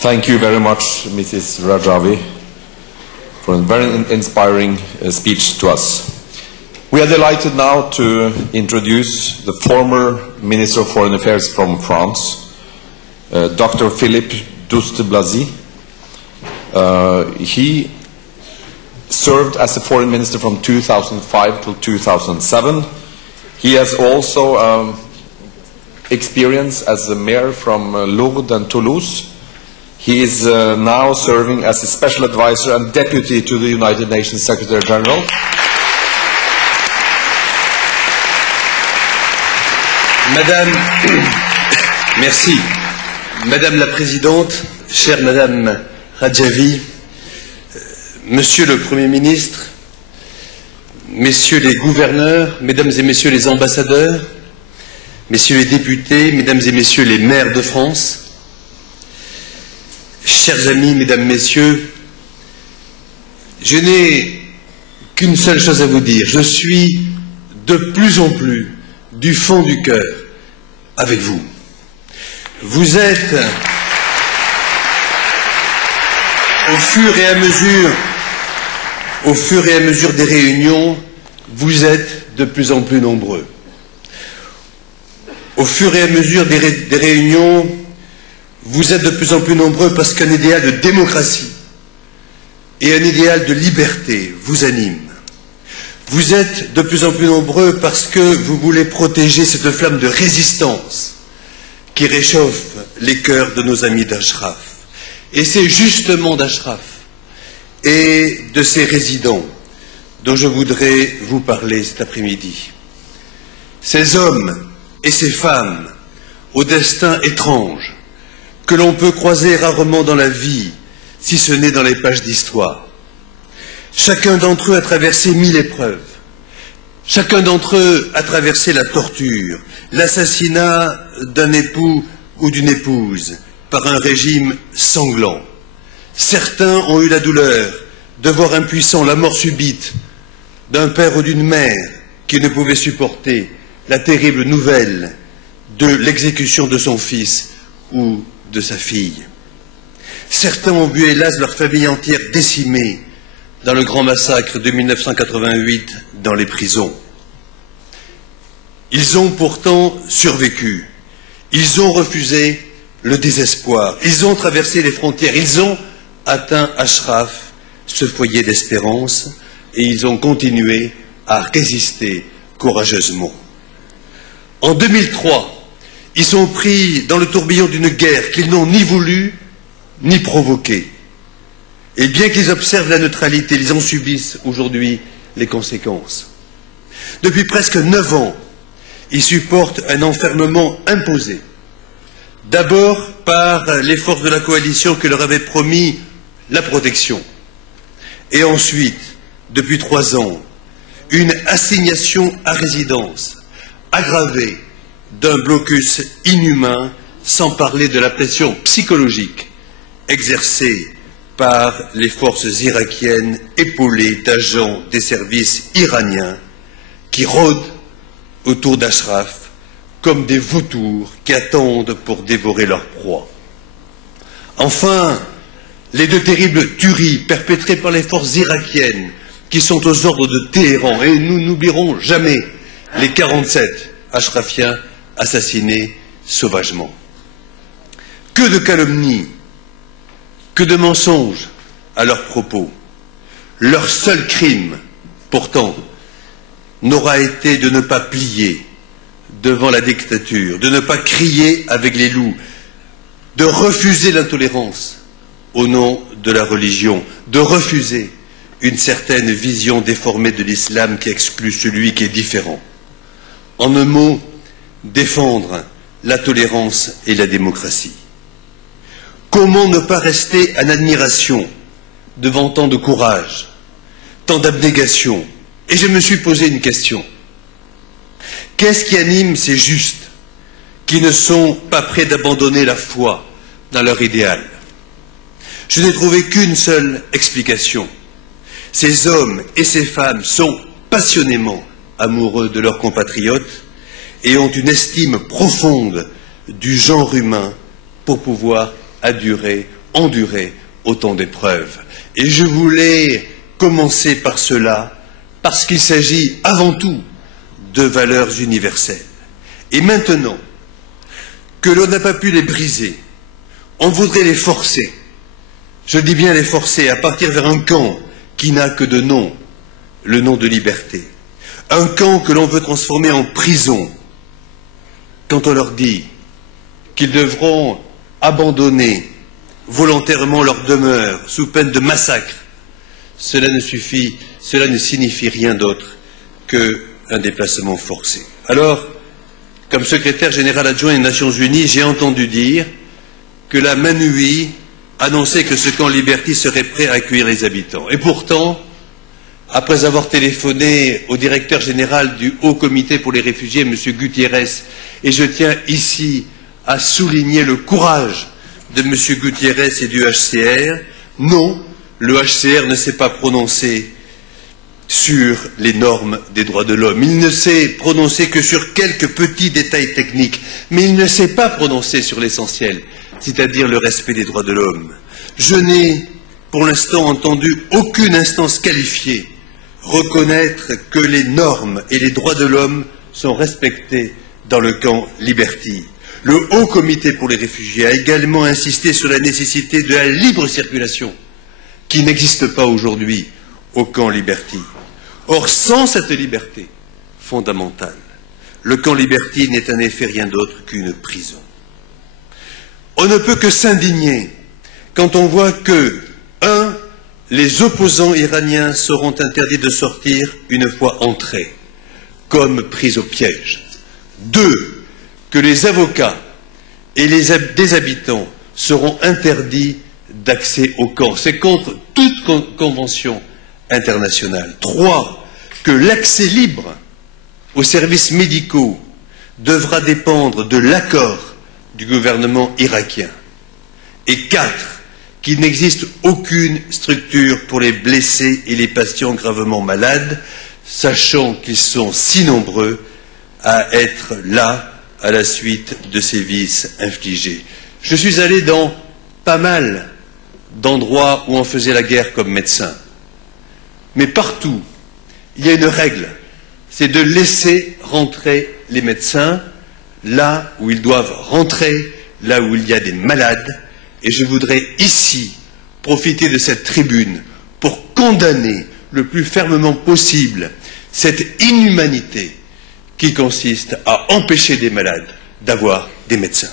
Thank you very much, Mrs. Rajavi, for a very inspiring speech to us. We are delighted now to introduce the former Minister of Foreign Affairs from France, Dr. Philippe Douste-Blazy. He served as a foreign minister from 2005 to 2007. He has also experience as a mayor from Lourdes and Toulouse. He is now serving as a special advisor and deputy to the United Nations Secretary General. Merci. Madame la Présidente, chère Madame Rajavi, Monsieur le Premier ministre, Messieurs les gouverneurs, Mesdames et Messieurs les ambassadeurs, Messieurs les députés, Mesdames et Messieurs les maires de France, chers amis, Mesdames, Messieurs, je n'ai qu'une seule chose à vous dire. Je suis de plus en plus, du fond du cœur, avec vous. Vous êtes, au fur et à mesure des réunions, vous êtes de plus en plus nombreux. Au fur et à mesure des réunions, vous êtes de plus en plus nombreux parce qu'un idéal de démocratie et un idéal de liberté vous animent. Vous êtes de plus en plus nombreux parce que vous voulez protéger cette flamme de résistance qui réchauffe les cœurs de nos amis d'Ashraf. Et c'est justement d'Ashraf et de ses résidents dont je voudrais vous parler cet après-midi. Ces hommes et ces femmes au destin étrange que l'on peut croiser rarement dans la vie, si ce n'est dans les pages d'histoire. Chacun d'entre eux a traversé 1000 épreuves. Chacun d'entre eux a traversé la torture, l'assassinat d'un époux ou d'une épouse par un régime sanglant. Certains ont eu la douleur de voir impuissant la mort subite d'un père ou d'une mère qui ne pouvait supporter la terrible nouvelle de l'exécution de son fils ou de sa fille. Certains ont vu hélas leur famille entière décimée dans le grand massacre de 1988 dans les prisons. Ils ont pourtant survécu. Ils ont refusé le désespoir. Ils ont traversé les frontières. Ils ont atteint Ashraf, ce foyer d'espérance, et ils ont continué à résister courageusement. En 2003, ils sont pris dans le tourbillon d'une guerre qu'ils n'ont ni voulu ni provoquée. Et bien qu'ils observent la neutralité, ils en subissent aujourd'hui les conséquences. Depuis presque 9 ans, ils supportent un enfermement imposé. D'abord par les forces de la coalition qui leur avaient promis la protection. Et ensuite, depuis 3 ans, une assignation à résidence aggravée d'un blocus inhumain, sans parler de la pression psychologique exercée par les forces irakiennes épaulées d'agents des services iraniens qui rôdent autour d'Ashraf comme des vautours qui attendent pour dévorer leur proie. Enfin, les 2 terribles tueries perpétrées par les forces irakiennes qui sont aux ordres de Téhéran, et nous n'oublierons jamais les 47 ashrafiens assassinés sauvagement. Que de calomnies, que de mensonges à leurs propos. Leur seul crime, pourtant, n'aura été de ne pas plier devant la dictature, de ne pas crier avec les loups, de refuser l'intolérance au nom de la religion, de refuser une certaine vision déformée de l'islam qui exclut celui qui est différent. En un mot, défendre la tolérance et la démocratie. Comment ne pas rester en admiration devant tant de courage, tant d'abnégation? Et je me suis posé une question. Qu'est-ce qui anime ces justes qui ne sont pas prêts d'abandonner la foi dans leur idéal? Je n'ai trouvé qu'une seule explication. Ces hommes et ces femmes sont passionnément amoureux de leurs compatriotes et ont une estime profonde du genre humain pour pouvoir endurer endurer autant d'épreuves. Et je voulais commencer par cela, parce qu'il s'agit avant tout de valeurs universelles. Et maintenant que l'on n'a pas pu les briser, on voudrait les forcer. Je dis bien les forcer à partir vers un camp qui n'a que de nom, le nom de liberté. Un camp que l'on veut transformer en prison. Quand on leur dit qu'ils devront abandonner volontairement leur demeure sous peine de massacre, cela ne signifie rien d'autre qu'un déplacement forcé. Alors, comme secrétaire général adjoint des Nations Unies, j'ai entendu dire que la MANUI annonçait que ce camp Liberty serait prêt à accueillir les habitants. Et pourtant, après avoir téléphoné au directeur général du Haut Comité pour les réfugiés, M. Gutiérrez, et je tiens ici à souligner le courage de M. Gutiérrez et du HCR, non, le HCR ne s'est pas prononcé sur les normes des droits de l'homme. Il ne s'est prononcé que sur quelques petits détails techniques, mais il ne s'est pas prononcé sur l'essentiel, c'est-à-dire le respect des droits de l'homme. Je n'ai pour l'instant entendu aucune instance qualifiée reconnaître que les normes et les droits de l'homme sont respectés dans le camp Liberty. Le Haut Comité pour les réfugiés a également insisté sur la nécessité de la libre circulation, qui n'existe pas aujourd'hui au camp Liberty. Or, sans cette liberté fondamentale, le camp Liberty n'est en effet rien d'autre qu'une prison. On ne peut que s'indigner quand on voit que, 1. Les opposants iraniens seront interdits de sortir une fois entrés, comme pris au piège. 2. Que les avocats et des habitants seront interdits d'accès au camp. C'est contre toute convention internationale. 3. Que l'accès libre aux services médicaux devra dépendre de l'accord du gouvernement irakien. Et 4. Qu'il n'existe aucune structure pour les blessés et les patients gravement malades, sachant qu'ils sont si nombreux à être là à la suite de sévices infligés. Je suis allé dans pas mal d'endroits où on faisait la guerre comme médecin. Mais partout, il y a une règle, c'est de laisser rentrer les médecins là où ils doivent rentrer, là où il y a des malades. Et je voudrais ici profiter de cette tribune pour condamner le plus fermement possible cette inhumanité qui consiste à empêcher des malades d'avoir des médecins.